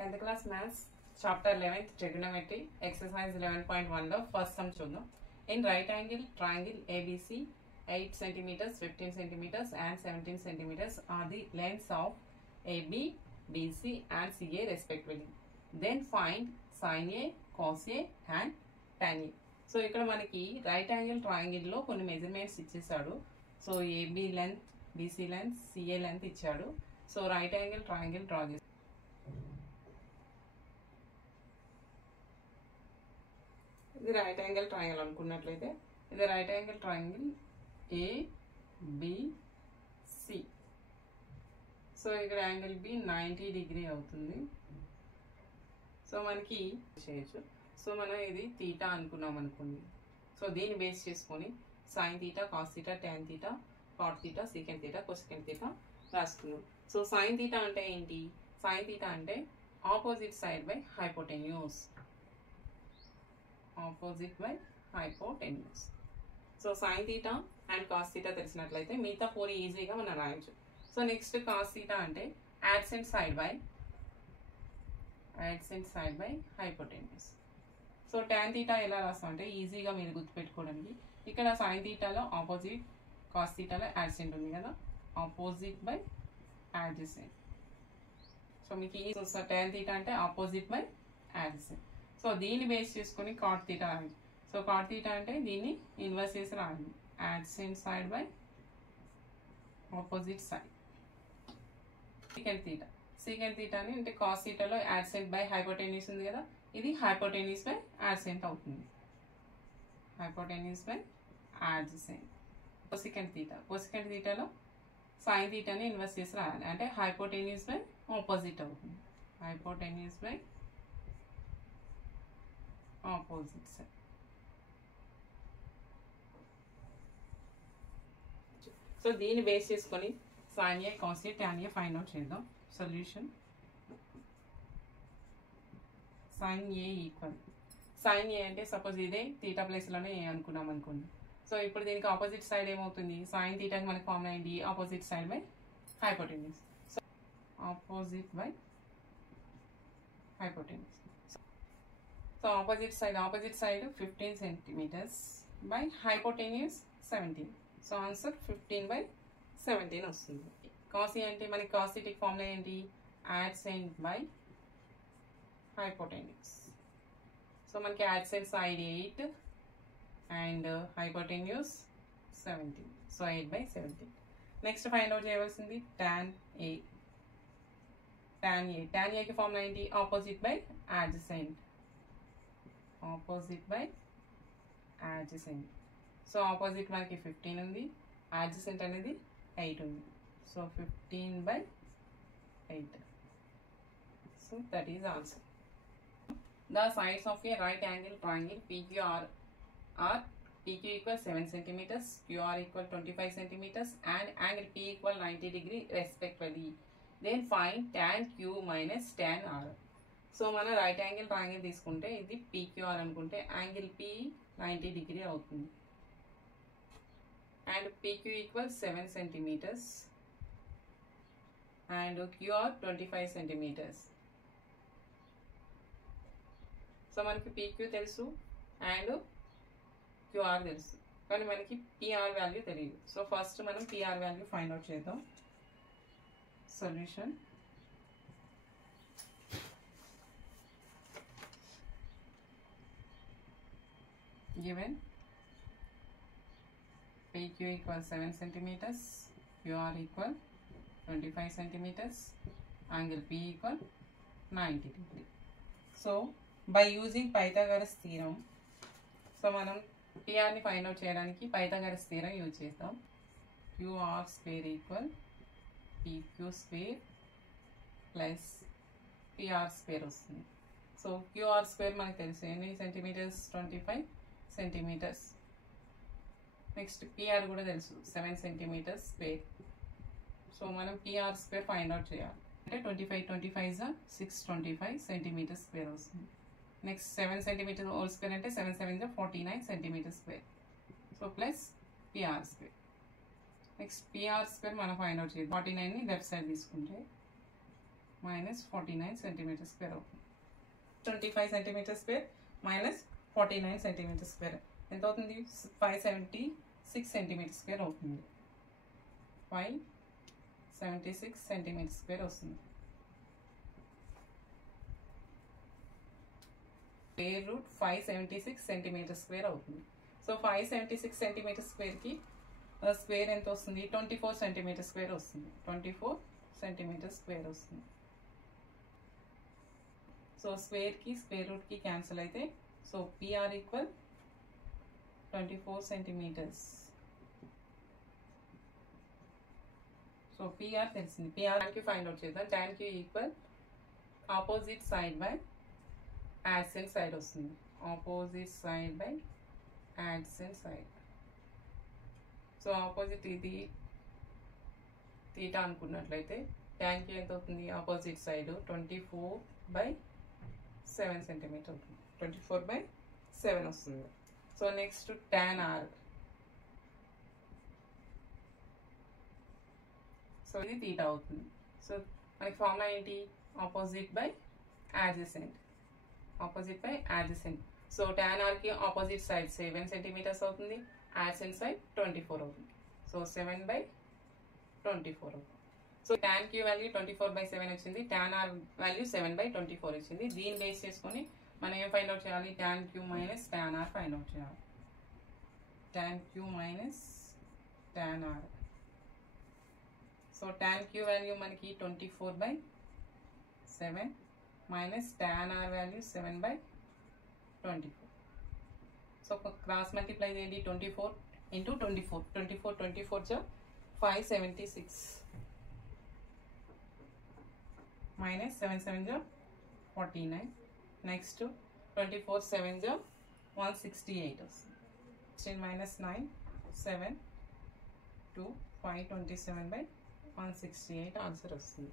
10th class maths chapter 11th trigonometry exercise 11.1 లో first some చూద్దాం. In right angle triangle ABC 8 centimeters, 15 centimeters and 17 centimeters are the lengths of AB, BC and CA respectively. Then find sin A, cos A and tan A. So ఇక్కడ మనకి right angle triangle లో కొన్ని measurements ఇచ్చేసాడు. So AB length, BC length, CA length ఇచ్చాడు. So right angle triangle draw చేస్తాం. ఇది right angle triangle అనుకున్నట్లయితే ఇది right angle triangle ABC. So ఇక్కడ యాంగిల్ బి 90 డిగ్రీ అవుతుంది. సో మనకి చేయొచ్చు. సో మనం ఇది తీటా అనుకున్నాం అనుకోండి. సో దీన్ని బేస్ చేసుకొని sine theta, cos theta, tan theta, cot theta, secant theta, cosecant theta రాసుకున్నాం. సో సైన్ తీటా అంటే ఏంటి? సైన్ తీటా అంటే opposite side by hypotenuse. Opposite by hypotenuse. So sine theta and cos theta తెలిసినట్లయితే మిగతా 4 ఈజీగా మనం రాయొచ్చు. సో నెక్స్ట్ కాస్ తీటా అంటే adjacent side by hypotenuse. So tan theta ఎలా రాస్తాం అంటే ఈజీగా మీరు గుర్తుపెట్టుకోవడానికి ఇక్కడ సైన్ తీటాలో ఆపోజిట్, కాస్ తీటాలో యాడ్సెంట్ ఉంది కదా, ఆపోజిట్ బై యాడ్జసెంట్. సో మీకు ఈ ట్యాన్ తీటా అంటే ఆపోజిట్ బై యాడ్జసెంట్. సో దీన్ని బేస్ చేసుకొని కాట్ తీటా రాయండి. సో కాట్ తీటా అంటే దీన్ని ఇన్వర్స్ చేసి రాయండి, adjacent side by opposite side. Secant theta, secant తీటాని అంటే కాస్ తీటాలో యాడ్సెంట్ బై హైపోటెన్యూస్ ఉంది కదా, ఇది హైపోటెన్యూస్ బై యాడ్సెంట్ అవుతుంది. Hypotenuse by adjacent. Cosecant theta, cosecant తీటాలో సైన్ తీటాని ఇన్వర్స్ చేసి రాయాలి, అంటే హైపోటెన్యూస్ బై ఆపోజిట్ అవుతుంది. Hypotenuse by opposite side. So దీన్ని బేస్ చేసుకొని sine A, cos A, tan A find out చేద్దాం. Solution sine A equal, sine A అంటే సపోజ్ ఇదే తీటా ప్లేస్లోనే ఏ అనుకున్నాం అనుకోండి. సో ఇప్పుడు దీనికి ఆపోజిట్ సైడ్ ఏమవుతుంది? సైన్ తీటాకి మనకి ఫార్ములా ఏంటి? Opposite side by hypotenuse. So opposite by hypotenuse. So opposite side 15 centimeters by hypotenuse 17. So answer 15/17 వస్తుంది. కాస్ ఏ అంటే మనకి కాస్ తీటాకి ఫార్ములా ఏంటి? యాడ్సెంట్ బై హైపోటెన్యూస్. సో మనకి adjacent side 8 and hypotenuse 17. So 8/17. Next find out చేయవలసింది tan A. Tan ఏకి formula ఏంటి? Opposite by adjacent. Opposite by adjacent. So opposite మనకి 15 ఉంది, యాడ్జసెంట్ అనేది 8 ఉంది. So 15/8. So that is answer. The sides of a right angle triangle PQR are PQ equal 7 centimeters, QR equal 25 centimeters and angle P equal 90 degree respectively. Then find tan Q minus tan R. So మన right angle triangle తీసుకుంటే ఇది PQR అనుకుంటే angle P 90 degree అవుతుంది. And PQ equal 7 centimeters and QR 25 centimeters. So మనకి PQ తెలుసు and QR తెలుసు, కానీ మనకి PR వాల్యూ తెలియదు. సో ఫస్ట్ మనం PR వాల్యూ ఫైండ్ అవుట్ చేద్దాం. Solution given PQ equal 7 centimeters, QR equal 25 centimeters, angle P equal 90 degree. So by using Pythagoras theorem, so మనం పిఆర్ని find out చేయడానికి Pythagoras theorem use చేస్తాం. QR square equal PQ square plus PR square వస్తుంది. So QR square మనకు తెలుసు ఎన్ని centimetres? 25 centimeters. Next PR కూడా తెలుసు 7 centimeters square. So మనం PR స్క్వేర్ ఫైండ్ అవుట్ చేయాలి అంటే 25 625 centimeters స్క్వేర్ వస్తుంది. నెక్స్ట్ 7 centimeters హోల్ స్క్వేర్ అంటే 7 7 49 centimeters square. So plus PR square. Next PR square మనం ఫైండ్ అవుట్ చేయాలి. 49ని లెఫ్ట్ సైడ్ తీసుకుంటే మైనస్ 49 సెంటీమీటర్ స్క్వేర్ అవుతుంది. 25 centimetre square minus 49 centimetre square ఎంత అవుతుంది? 576 సెంటీమీటర్ స్క్వేర్ అవుతుంది. 576 సెంటీమీటర్ స్క్వేర్ వస్తుంది. స్క్వేర్ రూట్ 576 సెంటీమీటర్ స్క్వేర్ అవుతుంది. సో 576 సెంటీమీటర్ స్క్వేర్కి స్క్వేర్ ఎంత వస్తుంది? 24 సెంటీమీటర్ స్క్వేర్ వస్తుంది. 24 సెంటీమీటర్ స్క్వేర్ వస్తుంది. సో స్క్వేర్కి స్క్వేర్ రూట్కి క్యాన్సిల్ అయితే so PR equal 24 centimetres. So PR తెలిసింది. పిఆర్కి ఫైండ్ అవుట్ చేద్దాం. tan q equal opposite side by adjacent side వస్తుంది. Opposite side by adjacent side. So opposite ఇది తీటా అనుకున్నట్లయితే tan q ఎంత అవుతుంది? ఆపోజిట్ సైడ్ 24/7 సెంటీమీటర్ అవుతుంది. 24/7 వస్తుంది. So next tan r. So ఇది తీటా అవుతుంది. సో మనకి ఫార్ములా ఏంటి? Opposite by adjacent. Opposite by adjacent. So tan r కి ఆపోజిట్ సైడ్ 7 సెంటీమీటర్స్ అవుతుంది. యాడ్జసెంట్ సైడ్ 24 అవుతుంది. సో 7/24 అవుతుంది. సో tan q వాల్యూ 24/7 వచ్చింది. tan r వాల్యూ 7/24 వచ్చింది. దీన్ని బేస్ చేసుకొని మనం ఏం ఫైండ్ అవుట్ చేయాలి? tan q minus tan r find out చేయాలి. tan q minus tan r. So tan q value మనకి 24/7 minus tan r value 7/24. So cross multiply చేయండి. 24 ఇంటూ 24. 24 జా 576 మైనస్ 7 7 జా 49. నెక్స్ట్ 24 7 జా 168 వస్తుంది. 16 మైనస్ 9 7 2 527/168 ఆన్సర్ వస్తుంది.